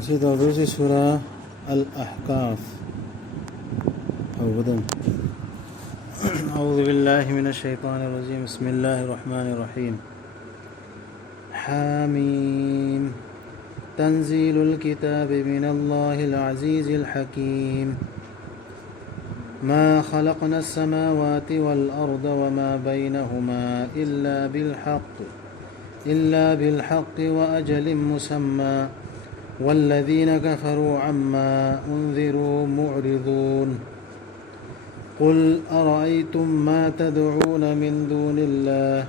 سيدة دوسي سورة الأحقاف أو بدن. أعوذ بالله من الشيطان الرجيم. بسم الله الرحمن الرحيم. حاميم تنزيل الكتاب من الله العزيز الحكيم. ما خلقنا السماوات والأرض وما بينهما إلا بالحق وأجل مسمى والذين كفروا عما أنذروا معرضون. قل أرأيتم ما تدعون من دون الله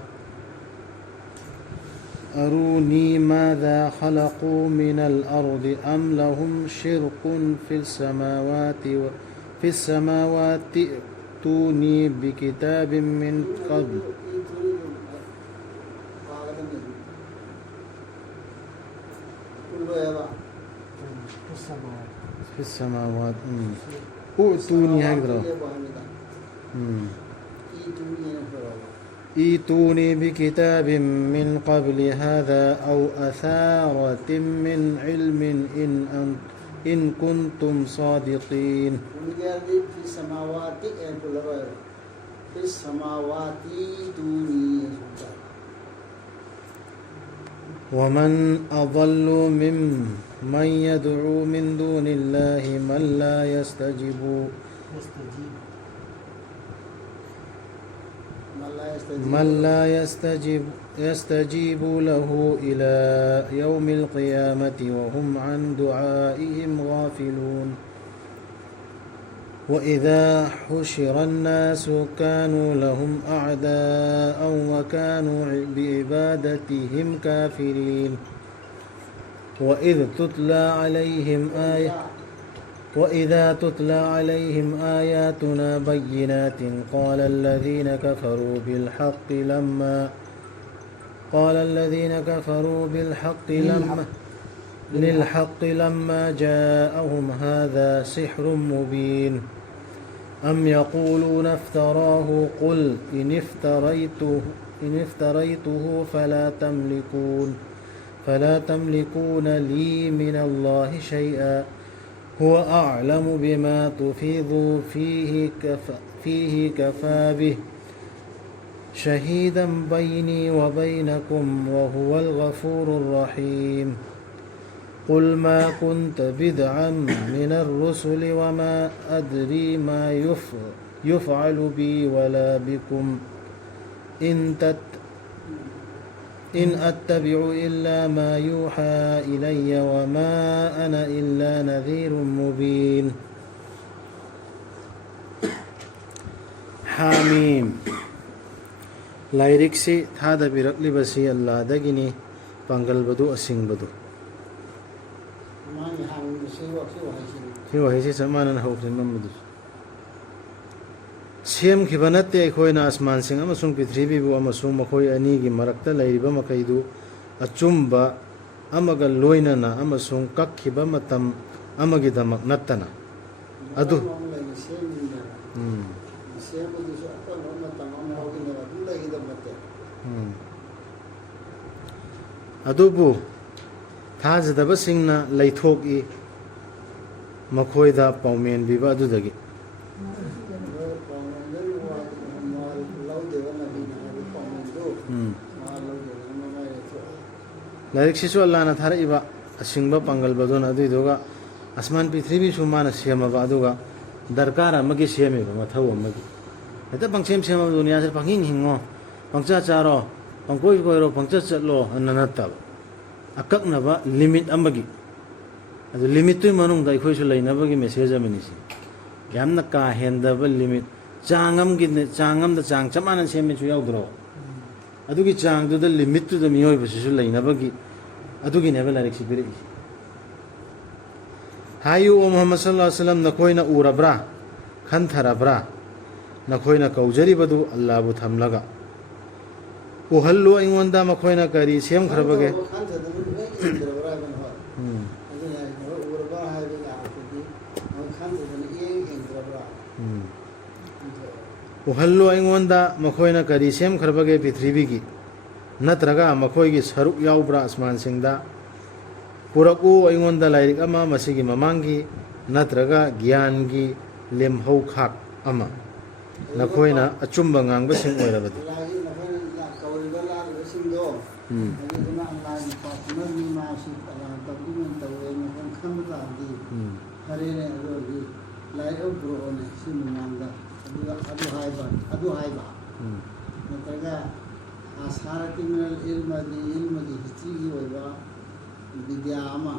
أروني ماذا خلقوا من الأرض أم لهم شرك في السماوات ائتوني بكتاب من قبل في السماوات ائتوني هكذا ائتوني بكتاب من قبل هذا أو أثارة من علم إن كنتم صادقين. في السماوات ومن أضل ممن يدعو من دون الله من لا يستجيب له إلى يوم القيامة وهم عن دعائهم غافلون. وإذا حشر الناس كانوا لهم أعداء وكانوا بعبادتهم كافرين. وإذا تتلى عليهم آياتنا بينات قال الذين كفروا بالحق لما جاءهم هذا سحر مبين. أم يقولون افتراه قل إن افتريته فلا تملكون لي من الله شيئا هو أعلم بما تفيض فيه كفى به شهيدا بيني وبينكم وهو الغفور الرحيم. قل ما كنت بدعا من الرسل وما أدري ما يفعل بي ولا بكم إن أتبع إلا ما يوحى إلي وما أنا إلا نذير مبين. حاميم لايركسي هذا برقل بسي الله دقني بانقل بدو أسين بدو هي سمانا هوك نمدو سيم كبنت أيخوينا أسمان سين أما سون بثريبي بو أما سون مخوي أنيجي مركتا لايربا مكايدو أچومبا أما قلويننا أما سون ككبا متم أما جدامك نتنا أدو أدوبو ꯊꯥꯖꯗꯕ ꯁꯤꯡꯅ ꯂꯩꯊꯣꯛꯏ ꯃꯈꯣꯏꯗ ꯄꯥꯎꯃꯦꯟ ꯄꯤꯕ ꯑꯗꯨꯗꯒꯤ ꯂꯥꯏꯔꯤꯛꯁꯤꯁꯨ ꯑꯜꯂꯥꯍꯅ ꯊꯥꯔꯛꯏꯕ ꯑꯁꯤꯡꯕ ꯄꯥꯡꯒꯜꯕꯗꯨꯅ ꯑꯗꯨꯏꯗꯨꯒ ꯑꯁꯃꯥꯟ ꯄ꯭ꯔꯤꯊꯤꯕꯤꯁꯨ ꯃꯥꯅ ꯁꯦꯝꯃꯕ ꯑꯗꯨꯒ ꯗꯔꯀꯥꯔ ꯑꯃꯒꯤ ꯁꯦꯝꯃꯤꯕ ꯃꯊꯧ ꯑꯃꯒꯤ ꯍꯦꯛꯇ ꯄꯪꯁꯦꯝꯕ ꯗꯨꯅꯤꯌꯥꯁꯤꯗ ꯄꯪꯍꯤꯡ ꯍꯤꯡꯉꯣ ꯄꯪꯆꯥ ꯆꯥꯔꯣ ꯄꯪꯀꯣꯏ ꯀꯣꯏꯔꯣ ꯄꯪꯆꯠ ꯆꯠꯂꯣ ꯑꯟꯅ ꯅꯠꯇꯕ ꯑꯀꯛꯅꯕ ꯂꯤꯃꯤꯠ ꯑꯃꯒꯤ ꯑꯗꯨ ꯂꯤꯃꯤꯠꯇꯨꯒꯤ ꯃꯅꯨꯡꯗ ꯑꯩꯈꯣꯏꯁꯨ ꯂꯩꯅꯕꯒꯤ ꯃꯦꯁꯦꯖ ꯑꯃꯅꯤ ꯁꯤ ꯌꯥꯝꯅ ꯀꯥ ꯍꯦꯟꯗꯕ ꯂꯤꯃꯤꯠ ꯆꯥꯡ ꯑꯃꯗ ꯆꯥꯡ ꯆꯞ ꯃꯥꯟꯅ ꯁꯦꯝꯃꯤꯁꯨ ꯌꯥꯎꯗ꯭ꯔꯣ ꯑꯗꯨꯒꯤ ꯆꯥꯡꯗꯨꯗ ꯂꯤꯃꯤꯠꯇꯨꯗ ꯃꯤꯑꯣꯏꯕꯁꯤꯁꯨ ꯂꯩꯅꯕꯒꯤ ꯑꯗꯨꯒꯤꯅꯦꯕ ꯂꯥꯏꯔꯤꯛꯁꯤ ꯄꯤꯔꯛꯏꯁꯤ. ꯍꯥꯏꯌꯨ ꯑꯣ ꯃꯨꯍꯝꯃꯗ ꯁꯜꯂꯜꯂꯥꯍꯨ ꯑꯂꯩꯍꯤ ꯋꯁꯜꯂꯝ ꯅꯈꯣꯏꯅ ꯎꯔꯕ꯭ꯔꯥ ꯈꯟꯊꯔꯕ꯭ꯔꯥ ꯅꯈꯣꯏꯅ ꯀꯧꯖꯔꯤꯕꯗꯨ ꯑꯜꯂꯥꯍꯕꯨ ꯊꯝꯂꯒ ꯎꯍꯜꯂꯨ ꯑꯩꯉꯣꯟꯗ ꯃꯈꯣꯏꯅ ꯀꯔꯤ ꯁꯦꯝꯈ꯭ꯔꯕꯒꯦ ꯎꯍꯜꯂꯨ ꯑꯩꯉꯣꯟꯗ ꯃꯈꯣꯏꯅ ꯀꯔꯤ ꯁꯦꯝꯈ꯭ꯔꯕꯒꯦ ꯄ꯭ꯔꯤꯊꯤꯕꯤꯒꯤ ꯅꯠꯇ꯭ꯔꯒ ꯃꯈꯣꯏꯒꯤ ꯁꯔꯨꯛ ꯌꯥꯎꯕ꯭ꯔꯥ ꯑꯁꯃꯥꯟꯁꯤꯡꯗ पुरकू अइंगोंदा लाइरिक अमा मसिगी ममांगी नत्रगा ज्ञानगी लेमहौ खाक अमा नखोइना अचुंबा ngangbasing oirabadi लागी नखोई ला कौरिबा लागिबसिंदो अदुना अल्लाहनि पार्टनर नि मासी अल्लाह तबलिगन तवे नखोन खमलादी हरेने अदोगी लाइओ ब्रोने सिमुनांगा अदु हाइबा नत्रगा आसारतिनल इल्मदी हिस्ट्री होइबा विद्या अमा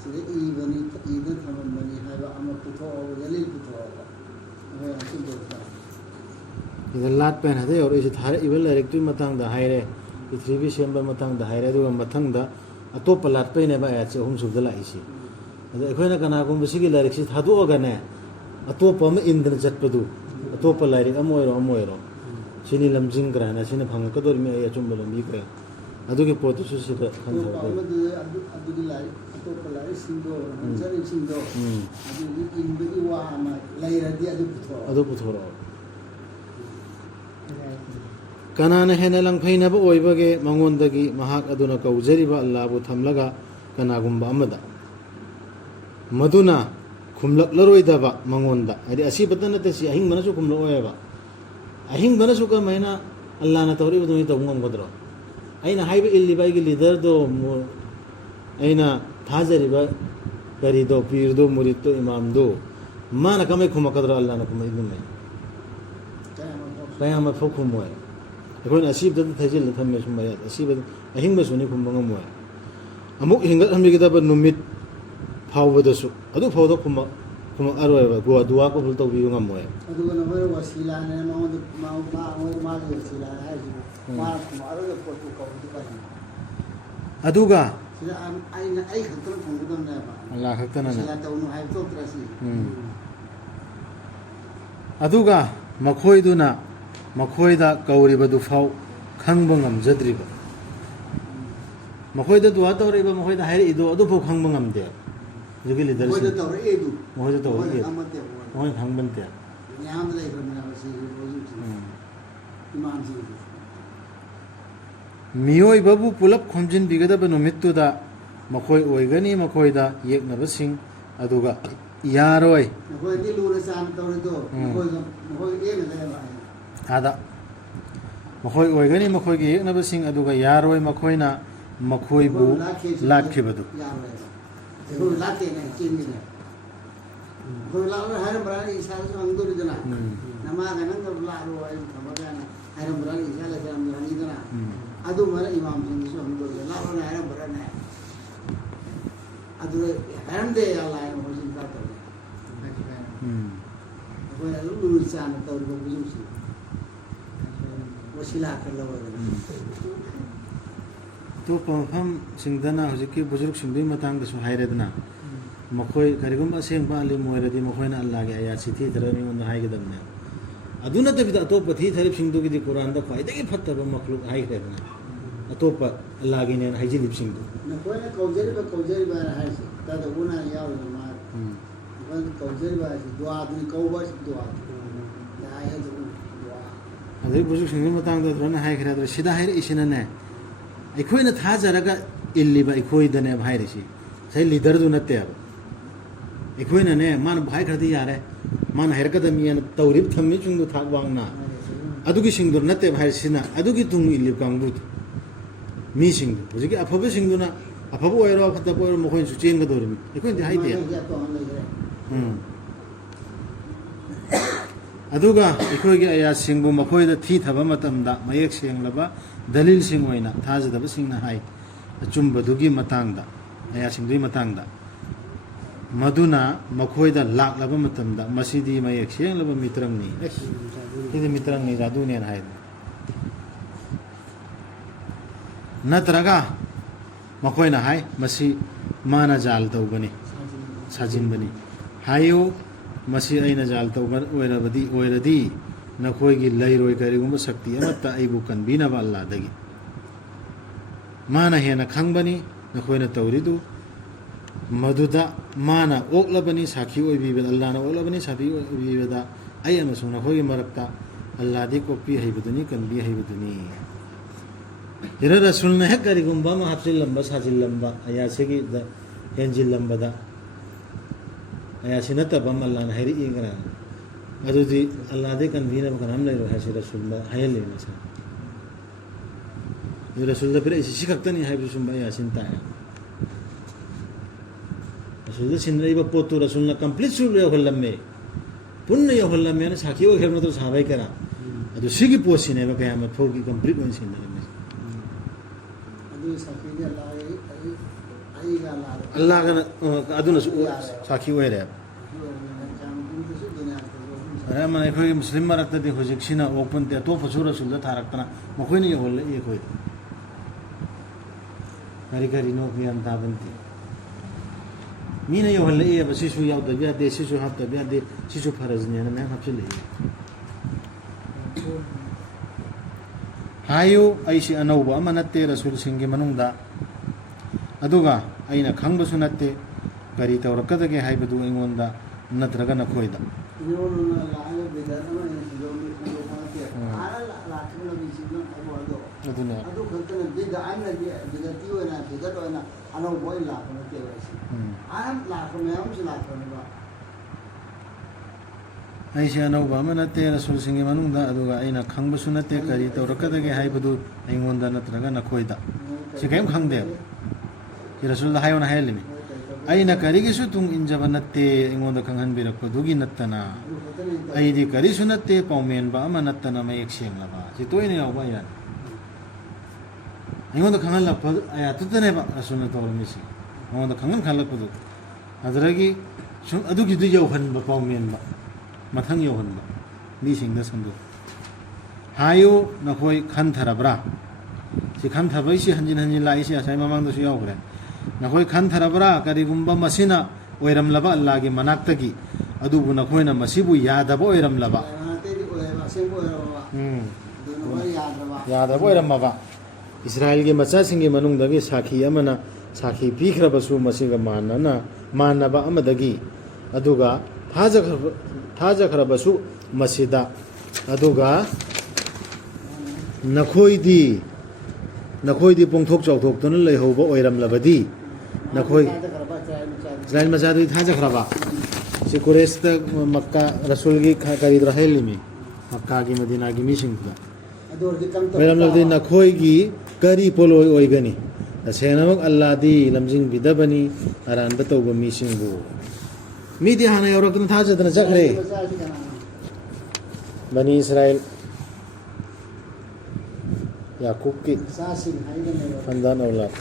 सिदे इबनी इदन थमबनी हाइबा अमा पुथो दलील पुथो अबे असुदोता इधर लाट पेन हदे और इसे थारे इवल डायरेक्टरी मतंग दा हाइरे पृथ्वी सेंबर मतंग दा हाइरे दुगा मतंग दा अतोप लाट पे ने बा याचे अहुम सुबदा लाइसी अदे अखोइना कनागुम बसिगी लाइरिक सि थादोगा ने अतोप अम इंद्र चटपदु अतोप लाइरिक अमोइरो सिनी लमजिंग ग्राना सिने फंगकदोर मे या चुंबल मी क्रे अदुगे पोतु सुसिदा खंजा अदुगी लाइरिक अतोप लाइरिक सिंदो हंसरी सिंदो अदुगी इनबगी वा अमा लाइरदी अदु पुथोरो कनाना हेना लंफैनब ओइबगे मंगोंदगी महाक अदुना कौजरिबा अल्लाहबु थमलगा कनागुंबा अमदा मदुना खुमलकलरोइदबा मंगोंदा अदि असि बतनते सि अहिंग मनसु खुमलओयबा अहिंग मनसु का महीना अल्लाहना तौरिबु दुनि तौंगम गदरो अइना हाइबे इल्लिबाइगी लीडर दो अइना थाजरिबा करिदो पीरदो मुरिदो इमाम दो माना कमे खुमकदरो अल्लाहना खुमइबुमे कयामा फखुमोय अखोन असीब दत थजिल थमे सुमया असीब अहिंग बसुनि खुमबंग मोय अमुक हिंगत हमिगदब नुमित फावबदसु अदु फावदो खुम अरोयबा गो दुआ को फुल तौबि ngमोय अदु गन होय वसीला ने माउद मा वसीला है मा खुम अरो पोतु कौदि पाहि अदुगा सिदा आई खतन खुमगदम ने बा अल्लाह खतन ने सिला तौनु हाय तो त्रसी अदुगा मखोइदुना मखोइदा कौरिबदु फाव खंगबा ngamjadriba मखोइदा दुआ तौरिबा मखोइदा हाइर इदो अदु फाव खंगबा ngamde जुगे लीडर मखोइदा तौर एदु मखोइदा तौर ए मखोइ खंगबनते याम लेखरमना बसी इमान जी मियोइ बाबू पुलप खोमजिन बिगदब नुमित्तुदा मखोइ ओइगनी मखोइदा येकनबसिंग अदुगा यारोय मखोइदि लुरा सान तौरिदो मखोइ एना लेबा आदा मखोइ ओइगनी मखोइगी येकनबसिंग अदुगा यारोय मखोइना मखोइबु लाटखिबदु यारोय लाटे ने चिनिने मखोइ लारो हारम बरानी इसासु अंगदुरिदना नमा गनंग लारो आइ थमगाना हारम बरानी इसाला जाम रानीदना अदु मरा इमाम सिंह अंगदुरिदना लारो हारम बराना अदु हारम दे अल्लाह मोजिन तातो मखोइ लुरु सान तौरबो बुजुसी तो पफम सिंगदना हजिकी बुजुर्ग सिंगदि मतंग दसु हाइरेदना मखोइ करिगुम असेंग बाली मोइरदि मखोइना अल्लाह गे आया सिथि तरनि उन हाइगदमने अदुना तबिदा अतोप थि थरिब सिंगदुगी दि कुरान द खाइदगी फत्तब मखलुक हाइरेदना अतोप अल्लाह गे ने हाइजिलिब सिंगदु नखोइना कौजरि बा हाइसि तद उना याव मा वन कौजरि बा दुआ दुनि कौबा दुआ या है अदे बुजुर्ग सिंगनि मतंग दरना हाइखराद्र सिदा हाइर इसिनने अखोइना थाजरगा इल्लिबा अखोइदने भाइरिसि सै लीडर दु नते अब अखोइना ने मान भाइ खरदि यारे मान हाइरकदमियन तौरिब थम्मि चुंगदु थाक वांगना अदुगी सिंगदु नते भाइरिसिना अदुगी तुंग इल्लिब कांगबु मी सिंगदु हुजिकी अफबु सिंगदुना अफबु ओइरो फतबु ओइरो मखोइन सु चेंगदोरिमि अखोइदि हाइदे अदुगा इखोइगे आया सिंगबु मखोइदा थी थबा मतमदा मयेक सेंगलबा दलील सिंग ओइना थाजदबा सिंगना हाइ अचुंबदुगी मतंगदा आया सिंगदुई मतंगदा मदुना मखोइदा लाक्लबा मतमदा मसिदी मयेक सेंगलबा मित्रंगनि इदि मित्रंगनि जादुने हाइ नत्रगा मखोइना हाइ मसि माना जाल तौबनी साजिनबनी हायो मसी अइना जाल तौबर ओइरदी नखोइगी लैरोइ करिगुम शक्ति अमत्ता अइबु कनबिनबा अल्लाह दगी माना हेना खंगबनी नखोइना तौरिदु मदुदा माना ओक्लबनी साखी ओइबिबे अल्लाहना ओक्लबनी साखी ओइबिबेदा अइ अमसु नखोइगी मरक्ता अल्लाह दि कोपी हइबुदुनी कनबि हइबुदुनी इरा रसूल ने करिगुम बा हापसिलंबा साजिलंबा अयासेगी هنجل لمبدا يا سنة بام الله نهري إيقرا أدودي الله ده كان فينا بكرام لا يروح هسي رسول الله هاي اللي مثلا رسول الله بره إيش كتاني هاي رسول الله يا سنتا رسول الله سنة إيبا بوتو رسول الله complete سول يا هلا مي पुण्य यो हल्ला में साखी वो खेल में तो साबाई करा अदु सिगी पोसी ने बका यामत फोगी कंप्लीट वन सिन ने अदु साखी ने आई गाला अल्लाह का अदु न साखी वो रे अरे मन कोई मुस्लिम मरत दे हो जिक्सिना ओपन ते तो फसुर रसूल थारकतना मखोय ने यो हल्ला ये कोई करी करी नो की अंता बनती मीना यो हल्ला ये बस शिशु याव दबिया दे शिशु हाथ दबिया दे शिशु फरज ने मैं हफ्ते ले हायो ऐसी अनौबा मनते रसूल सिंह के मनुंगदा अदुगा अइना खंगबसु नते करी तौरकदगे हाइबदु इंगोंदा नत्रगा नखोयदा योना लागे बेदाना ने जोमी खंगो खाते आरा लाखनो बिसिनो अबोदो अदुना अदु खंतने बिदा आइना बिदती होना बिदत होना अनो बोय लाखनो ते वैसे आम लाखनो हम से लाखनो बा ऐसी अनौबा मनते रसूल सिंह के मनुंगदा अदुगा अइना खंगबसु नते करी तौरकदगे हाइबदु इंगोंदा नत्रगा नखोयदा सिकेम खंगदे कि रसूल हायोना हायलिमी अइना करिगिसु तुंग इंजब नत्ते इंगोंदा खंगहन बिरकपदुगी नत्तना अइदि करिसु नत्ते पौमेनबा अमा नत्तना मयेक सेंगलबा सि तोयने यावबा यान इंगोंदा खंगहन लप आया तुतनेबा रसूलना तौरमिसि इंगोंदा खंगहन खलकपदु अदरगी सु अदुगी दु यौहनबा पौमेनबा मथंग यौहनबा मिसिंगदा संदु हायो नखोय खनथरब्रा सि खनथबैसि हंजिन हंजिन लाइसि आसाय ममांगदसु यावग्रे नखोय खनथरब्रा करिगुम्बा मसिना ओइरमलबा अल्लाहगी मनाक्तगी अदुबु नखोयना मसिबु यादबा ओइरमलबा तेरी ओएबा सेंबो ओएबा दोनो बार यादबा यादबा ओइरमबा इस्राएल के मचासिंगे मनुंगदगी साखी अमना साखी पीखरबसु मसिगा मानना मानबा अमदगी अदुगा थाजखरबसु मसिदा अदुगा नखोयदी पोंथोक चौथोक्तुन लैहौबा ओइरमलबदी नखोय इस्राएल मचादुई थाजखरबा सि कुरैश मक्का रसूल की करीद रहेलिमी मक्का की मदीना की मिसिंगदा अदोर की कम तो ओइरमलबदी नखोयगी करी पोलोय ओइगनी तसेनमक अल्लाहदी लमजिंग बिदबनी अरानब तौबा मिसिंगबु मीदी हाना यौरक्तुन थाजदना जखरे बनी इस्राएल याकूब की सासिन हाइदने खानदान औलाद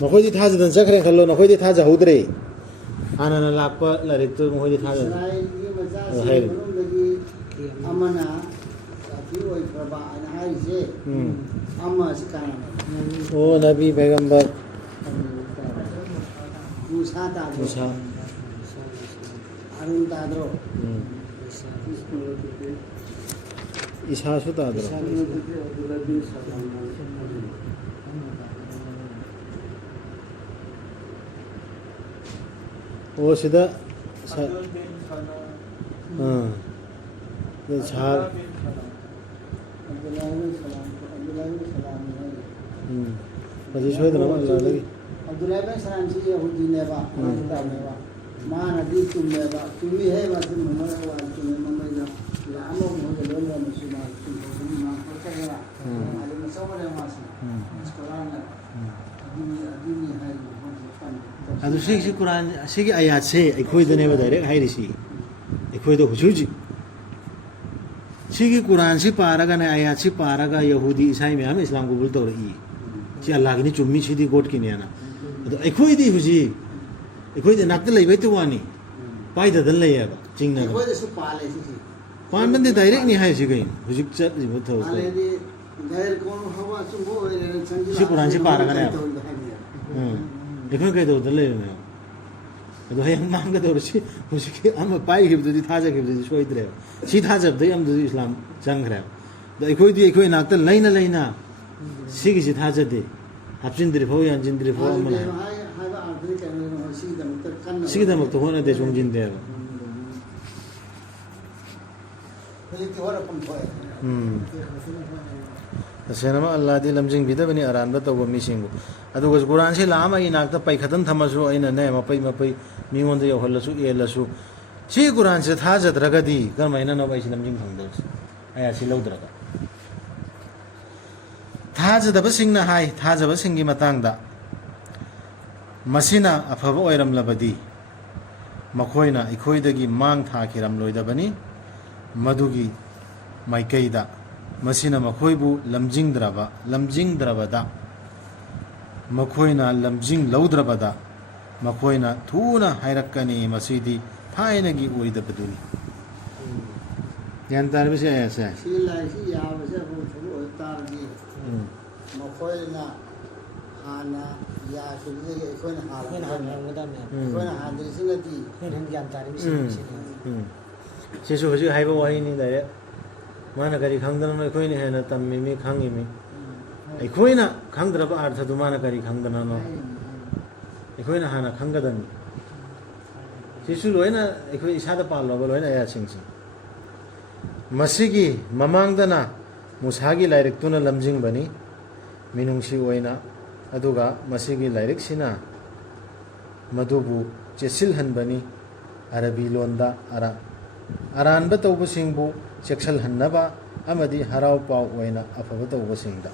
नखोयदी थाजदन जखरे खल्लो नखोयदी थाजहौद्रे हाना लाकपा लारिकतो नखोयदी थाज इस्राएल की मजासिन मनोंदगी अमना साथी ओइ प्रभा अन हाइसे अम्मा सिकाना ओ नबी पैगंबर मूसा तादरो मूसा अरुण तादरो ईसा सुतादरो ओ सिदा छार मजी सोय दना अल्लाह लगी अब्दुल्लाह बिन सलाम से यहूदी ने बा किताब में बा मां नबी तुम ने बा तुम्ही है बा तुम मोर वा तुम मम्मे जा लामो मोर लोन वा मुसलमान तुम मां को करेगा आले मसवरे मास कुरान अदुनी है अदु सी कुरान सिगी आयात से अखोयदने डायरेक्ट हाइरिसी अखोयदो हुजुजी सिगी कुरान से पारगा ने आयात से पारगा यहूदी ईसाई में हम इस्लाम कबूल तौरई सी अल्लाह की चुम्मी सीधी गोट की नेना अदो अखोयदी हुजी अखोयदे नाकते लैबै तो वानी पाइददन लैयाबा चिंगना कोई सु पाले सी पांडन डायरेक्ट नि हाय सी गइन हुजिक चत लिबो थौ पाले दी गैर कौन हवा सु वो संगी सी कुरान से पारगा ने देखो कई दो दले में अदो हे मांग दो सी हुजिक हम पाइ गिबदि थाजा गिबदि सोइद्रे सी थाजा दे हम इस्लाम जंगरे द अखोयदी अखोय नाकते लैना लैना सिगी सी थाजा दे 합진들이 보여 안진들이 보여 뭐 시기다 먹도 호나 대 종진데 तसेनमा अल्लाहदी लमजिंग बिदबनी अरान बतौब मिसिंगु अदुगा कुरान से लामा इनाकता पैखतन थमसु अइना ने मपै मपै मिंगोंद यौहल्लसु एलसु सी कुरान से थाजद्रगदी करमैना नबाइसि लमजिंग फंगदस आया सि लौद्रगा थाजदबसिंगना हाय थाजबसिंगी मतंगदा मसिना अफब ओइरमलबदी मखोइना इखोइदगी मांग थाखिरम लोइदबनी मदुगी माइकैदा मसिना मखोइबु लमजिंगद्रबदा मखोइना लमजिंग लौद्रबदा मखोइना थूना हाइरक्कनी मसिदी थाइनगी ओइदबदुनी यान तारबिसे ऐसे सी लाइसी याबसे हो शुरू होता रही मखोइना हाना या सुबह के कोई हादिसिनती सिसु हजि हाइबो वाहिनी दारे माना करी खंगदन नो कोइने हेना तम्मिमि खंगिमि अखोइना खंगद्रब अर्थ दु माना करी खंगदन नो अखोइना हाना खंगदन सिसु लोइना अखोइ इसादा पालबो लोइना या सिंगसि मसिगी ममांगदना मुसागी लाइरिक्तुना लमजिंग बनी मिनुंगसी ओइना अदुगा मसिगी लाइरिक्सिना मदुबु चेसिल हनबनी अरबी लोंदा अरानब तौबसिंगबु चेक्सल हन्नबा अमदी हराव पाव ओइना अफब तौबसिंगदा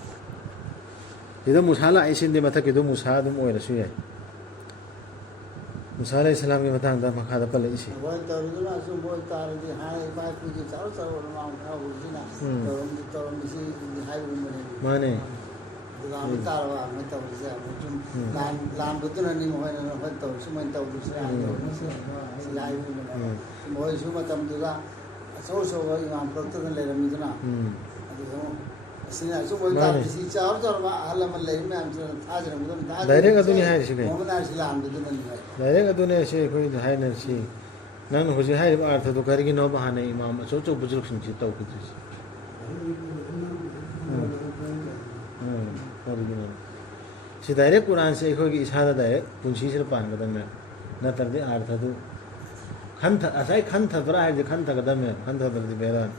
इदा मुसाला आइसिंदे मथकिदु मुसा दुम ओइरसु याय मुसा अलैहि सलाम के मतांगदा मखादा पलैसि वन तरुदुना सु बोल तारदी हाय बाय पुजी चारो चारो नाम था बुजिना तोरम दिसी हाय उमने माने लाम तारवा में तौसे मुजुम लाम बुतुना नि मोहन न फत तौ सुमन तौ दुसरा सिलाई उमने मोय सु मतम दुला सो सो इमाम प्रतन लेरमिदना अदु सिना सु बोल तारसी चारो चारो आलम लेर में हम थाजर मुदन थाजर डायरेक्ट अदुनी हाय सिगे मोहना सिलाम दुना नि डायरेक्ट अदुने से कोई हाय नसी नन हुजि हाय अर्थ तो करगी नो बहाने इमाम सो चो बुजुर्ग सिंह तौ कुछि si direct Quran se ko gi isada direct punchi sir pan ga dam na tar de artha du khantha asai khantha bra hai je khantha ga dam khantha tar de beran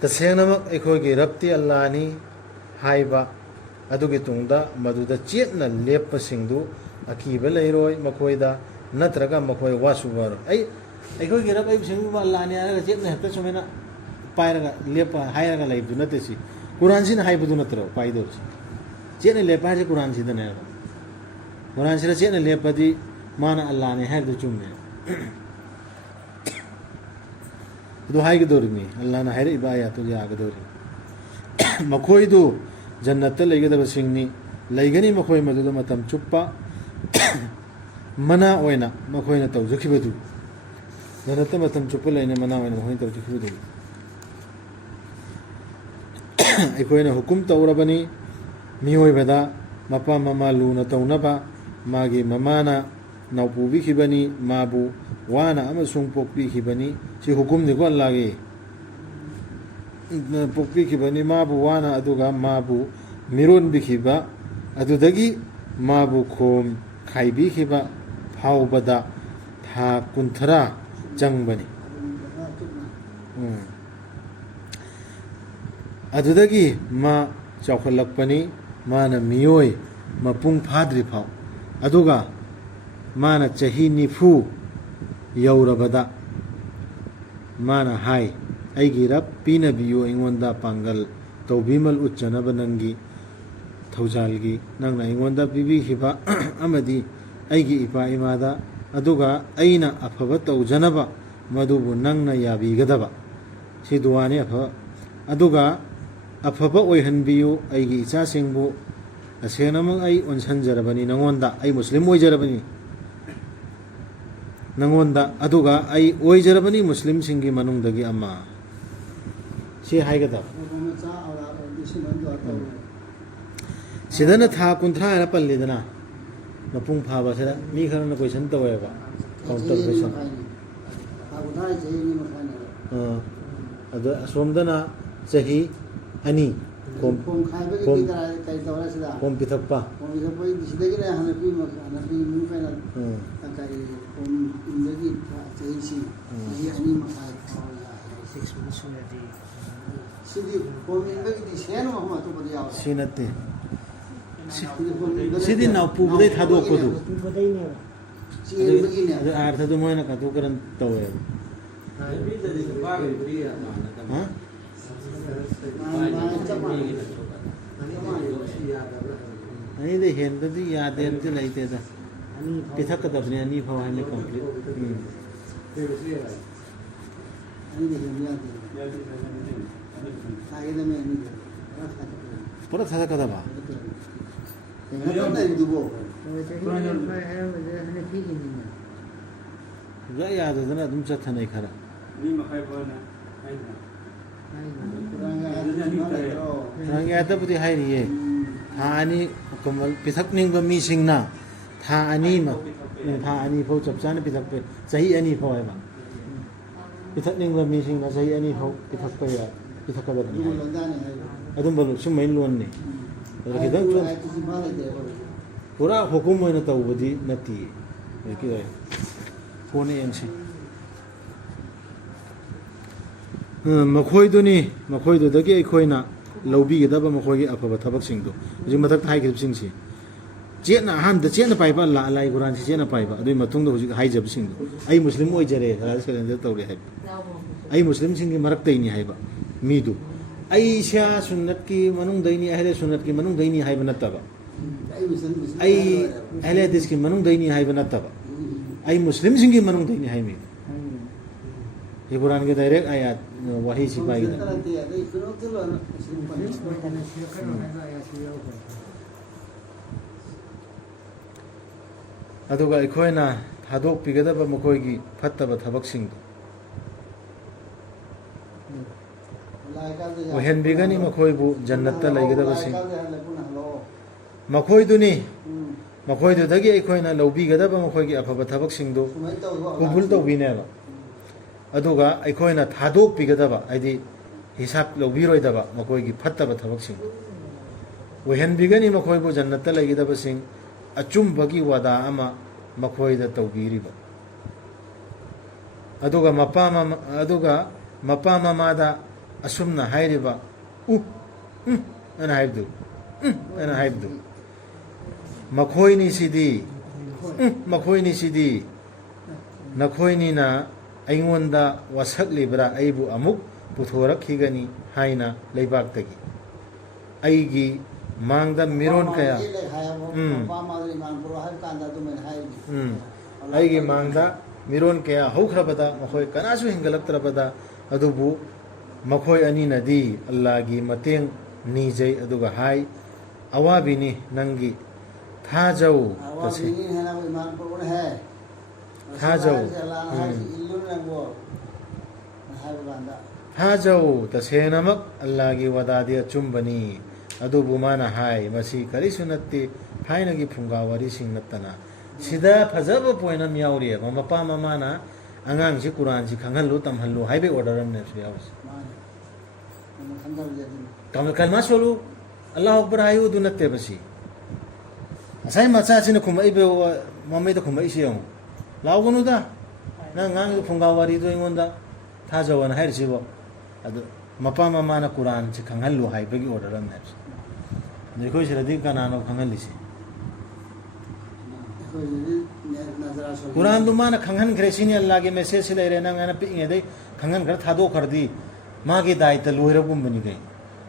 ta senama ko gi rabti Allah ni haiba adu gi tungda madu da chet na lep singdu akiba leiroi makoida natraga makoi wasu war ai ko gi rab ai singdu Allah ni ara chet na hata sumena pairaga lepa hairaga leidu na tesi Quran sin haibu du natro paidor chain Lepa है कुरान सीधा नहीं है कुरान सीधा chain Lepa दी माना अल्लाह ने है तो चुम्मे तो हाई के दौर में अल्लाह ने है इबाया तो ये आगे दौर मखोई दो जन्नत लेगे तो बसिंगनी लेगनी मखोई मधु तो मतम चुप्पा मना ओइना मखोई ना तो जुखी बदू जन्नत मतम चुप्पा लेने मना ओइना मखोई तो जुखी बदू इकोई ना हुकुम तो उरबनी मियोइबदा मपा ममा लूना तौनबा मागी ममाना नाउपुबी खिबनी माबू वाना अमसुंग पोकपी खिबनी सि हुकुम निको अल्लाहगे पोकपी खिबनी माबू वाना अदुगा माबू मिरोन बिखिबा अदुदगी माबू खोम खाइबी खिबा फाउबदा था कुंथरा चंगबनी अदुदगी मा चौखलकपनी माना मियोय मपुंग फाद्रि फाव अदुगा माना चही निफु यौरबदा माना हाय अैगी रब पीनबियो इंगोंदा पांगल तौबीमल उच्चनब नंगी थौजालगी नंगना इंगोंदा पिबीखिबा अमदी अैगी इपा इमादा अदुगा अैना अफब तौजनबा मदुबु नंगना याबीगदबा सि दुआने अफ अदुगा अफब ओइहनबियो अैगी इचा सिंगबु असेनमंग अै ओनसनजरबनी नंगोंदा अै मुस्लिम ओइजरबनी नंगोंदा अदुगा अै ओइजरबनी मुस्लिम सिंगी मनुंगदगी अम्मा सि हाइगदा सिदना था कुंथ्रा ना पल्लिदना मपुंग फाबा सेदा मी खरना क्वेश्चन तवेबा काउंटर क्वेश्चन अद असोमदना सही अनि कोम खाइबे के कई तवरा सिदा कोम पिथप्पा दिसदेगी ने हनपी मु फेना कई कोम इंदगी चेसी ये अनि मखाय 6 minutes already Sidi komin bagi di sen mah mah tu beriau. si nate sidi nau pu budai thadok ko du Si bagi ni. adu artha du moina ka tu karan tawe ha ani de hen da di yaden ti lai te da pithak ka dabne ani phawai me complete Ini dia ni ada. Saya dah main ni. pura thada ka da ba Tengah tu ni dua. ga ya da na dum cha thanai khara Kurang ada. rang ya ta budi hai ri ye tha ani kamal pithak ning ba mi sing na tha ani ma tha ani phau chap chan pithak pe sahi ani phau ai ba pithak ning ba mi sing na sahi ani phau pithak pe ya pithak ka da Dua lontan ni. adum ba sum mai lon ni ra ki dang Dua itu simpan aja. pura hukum moina ta ubadi nati ki dai phone em si ꯃꯈꯣꯏꯗꯨꯅꯤ ꯃꯈꯣꯏꯗꯨꯗꯒꯤ ꯑꯩꯈꯣꯏꯅ ꯂꯧꯕꯤꯒꯗꯕ ꯃꯈꯣꯏꯒꯤ ꯑꯐꯕ ꯊꯕꯛꯁꯤꯡꯗꯨ ꯍꯧꯖꯤꯛ ꯃꯊꯛꯇ ꯍꯥꯏꯈꯤꯕꯁꯤꯡꯁꯤ ꯆꯦꯠꯅ ꯑꯍꯥꯟꯕꯗ ꯆꯦꯠꯅ ꯄꯥꯏꯕ ꯑꯂꯥꯏ ꯀꯨꯔꯥꯟꯁꯤ ꯆꯦꯠꯅ ꯄꯥꯏꯕ ꯑꯗꯨꯒꯤ ꯃꯇꯨꯡꯗ ꯍꯧꯖꯤꯛ ꯍꯥꯏꯖꯕꯁꯤꯡꯗꯨ ꯑꯩ ꯃꯨꯁꯂꯤꯝ ꯑꯣꯏꯖꯔꯦ ꯁꯔꯦꯟꯗꯔ ꯇꯧꯔꯦ ꯍꯥꯏꯕ ꯑꯩ ꯃꯨꯁꯂꯤꯝꯁꯤꯡꯒꯤ ꯃꯔꯛꯇꯩꯅꯤ ꯍꯥꯏꯕ ꯃꯤꯗꯨ ꯑꯩ ꯁꯤꯌꯥ ꯁꯨꯟꯅꯠꯀꯤ ꯃꯅꯨꯡꯗꯩꯅꯤ ꯑꯍꯂꯦ ꯁꯨꯟꯅꯠꯀꯤ ꯃꯅꯨꯡꯗꯩꯅꯤ ꯍꯥꯏꯕ ꯅꯠꯇꯕ ꯑꯩ ꯑꯍꯂꯦ ꯍꯗꯤꯁꯀꯤ ꯃꯅꯨꯡꯗꯩꯅꯤ ꯍꯥꯏꯕ ꯅꯠꯇꯕ ꯑꯩ ꯃꯨꯁꯂꯤꯝꯁꯤꯡꯒꯤ ꯃꯅꯨꯡꯗꯩꯅꯤ ꯍꯥꯏꯃꯤ ये कुरान के डायरेक्ट आयात वही सिपाही दा अदुगा अखोयना थादोक पिगदबा मखोयगी फत्तबा थबकसिंग वहेन बिगनी मखोयबु जन्नत्ता लैगदबसिंग मखोयदुनी मखोयदुदगी अखोयना लौबिगदबा मखोयगी अफबा थबकसिंगदु कुबुल तौबिनेबा अदुगा अखोयना थादोक पिगदबा आइदि हिसाब लौबिरोयदबा मखोयगी फत्तबा थबकसिंग वहेन बिगनी मखोयबु जन्नत्ता लैगदबसिंग अचुम्बगी वदा अमा मखोयदा तौबिरिबा अदुगा मपा ममादा असुमना हाइरिबा अना हाइबदु मखोयनी सिदी नखोयनीना अइंगोंदा वसक्लिब्रा अइबु अमुक पुथोरखिगनी हाइना लेबाक्तगी अइगी मांगदा मिरोन कया अइगी मांगदा मिरोन कया हौख्रबदा मखोय कनासु हिंगलक्त्रबदा अदुबु मखोय अनी नदी अल्लाह की मतेंग नीजै अदुगा हाय अवाबिनी नंगी थाजौ तसे थाजौ तसेनमक अल्लाह की वदादी अचुंबनी अदुबु माना हाय मसी करिसु नत्ते थाइनगी फुंगावरी सिंग नत्तना सिदा फजब पोइना मियावरी मपा ममाना अंगांग से कुरान से खंगहल्लु तमहल्लु हाइबे ऑर्डर ने सुयावस कलमा सोलु अल्लाह अकबर हायु दु नत्ते बसी असai macha sina khumai be mamai da khumai si yong laugunu da na ngang phungawari do ingonda tha jawan hair sibo adu mapa mama na quran chi khanghallu hai bagi order am ne देखो इस रदी का नाम खंगन लिसी कुरान दुमाना खंगन ग्रेसिनी अल्लाह के message से ले रहना गाना पिंगे दे खंगन कर थादो कर दी माँ की दायित्व लोहर गुम बनी गई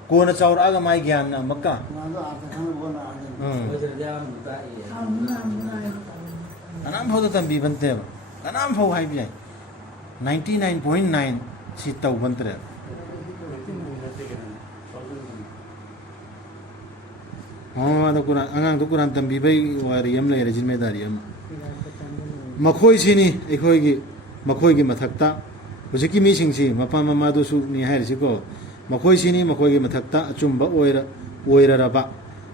कोन चाउर आगा माई ज्ञान ना मक्का अनाम भाव तो तंबी बनते हैं अनाम भाव हाई भी 99.9 सीता बनते हैं हाँ तो कुरान अंगांग तो कुरान तंबी भाई वारियम ले जिम्मेदारी हम मखोई सीनी मखोई की मथक्ता उसे की मीसिंग सी मपा ममा दो सु निहार सी को मखोई सीनी मखोई की मथक्ता अचुम्बा ओइररबा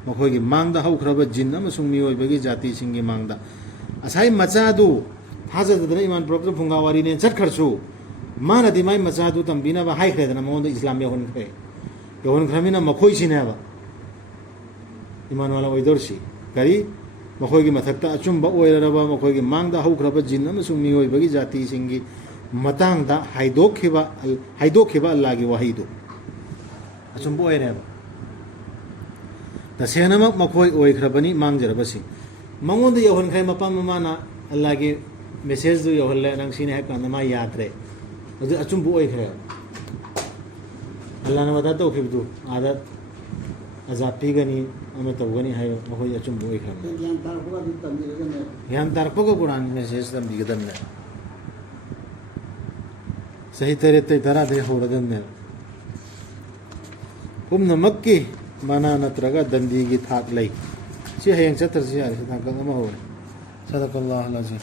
मखोई की मांगदा हौख्रबा जिन अमसुंग मियोइबगी जाति सिंगी मांगदा असाई मचादु थाजदना इमान प्रॉब्लम फुंगावारी ने चटखरसु मानदी माई मचादु तंबीना बा हाइख्रेदना मोंद इस्लाम यहोन ख्रमिना मखोई सिनेबा इमान वाला ओइदोरसी करी मखोई की मथक्ता अचुम्बा ओइररबा मखोई की मांगदा हौख्रबा जिन अमसुंग मियोइबगी जाति सिंगी मतांगदा हाइदोखिबा अल्लाह की वहीदु ꯑꯆꯨꯝꯕ ꯑꯣꯏꯔꯦꯕ ꯇꯁꯦꯡꯅꯃꯛ ꯃꯈꯣꯏ ꯑꯣꯏꯈ꯭ꯔꯕꯅꯤ ꯃꯥꯡꯖꯔꯕꯁꯤꯡ ꯃꯉꯣꯟꯗ ꯌꯧꯍꯟꯈ꯭ꯔꯦ ꯃꯄꯥ ꯃꯃꯥꯅ ꯑꯜꯂꯥꯍꯒꯤ ꯃꯦꯁꯦꯖꯗꯨ ꯌꯧꯍꯜꯂꯦ ꯅꯪ ꯁꯤꯅꯤ ꯍꯥꯏꯕ ꯀꯥꯟꯗ ꯃꯥ ꯌꯥꯗ꯭ꯔꯦ ꯑꯗꯨ ꯑꯆꯨꯝꯕ ꯑꯣꯏꯈ꯭ꯔꯦꯕ ꯑꯜꯂꯥꯍꯅ ꯋꯥꯗꯥ ꯇꯧꯈꯤꯕꯗꯨ ꯑꯥꯗ ꯑꯖꯥꯕ ꯄꯤꯒꯅꯤ ꯑꯃ ꯇꯧꯒꯅꯤ ꯍꯥꯏꯕ ꯃꯈꯣꯏ ꯑꯆꯨꯝꯕ ꯑꯣꯏꯈ꯭ꯔꯕꯅꯤ ꯒ꯭ꯌꯥꯟ ꯇꯥꯔꯛꯄꯒ ꯑꯗꯨꯝ ꯇꯝꯕꯤꯔꯒꯅꯦ ꯒ꯭ꯌꯥꯟ ꯇꯥꯔꯛꯄꯒ ꯀꯨꯔꯥꯟ ꯃꯦꯁꯦꯖ ꯇꯝꯕꯤꯒꯗꯕꯅꯦ ꯆꯍꯤ 8-10 ꯍꯧꯔꯗꯕꯅꯦꯕ ꯄꯨꯝꯅꯃꯛꯀꯤ ꯃꯅꯥ ꯅꯠꯇ꯭ꯔꯒ ꯗꯟꯗꯤꯒꯤ ꯊꯥꯛ ꯂꯩ ꯁꯤ ꯍꯌꯦꯡ ꯆꯠꯇ꯭ꯔꯁꯤ ꯌꯥꯔꯦ ꯁꯤ ꯇꯥꯡꯀꯛ ꯑꯃ ꯍꯧꯔꯦ ꯁꯗꯀꯜꯂꯥꯍꯨꯜ ꯑꯖꯤꯝ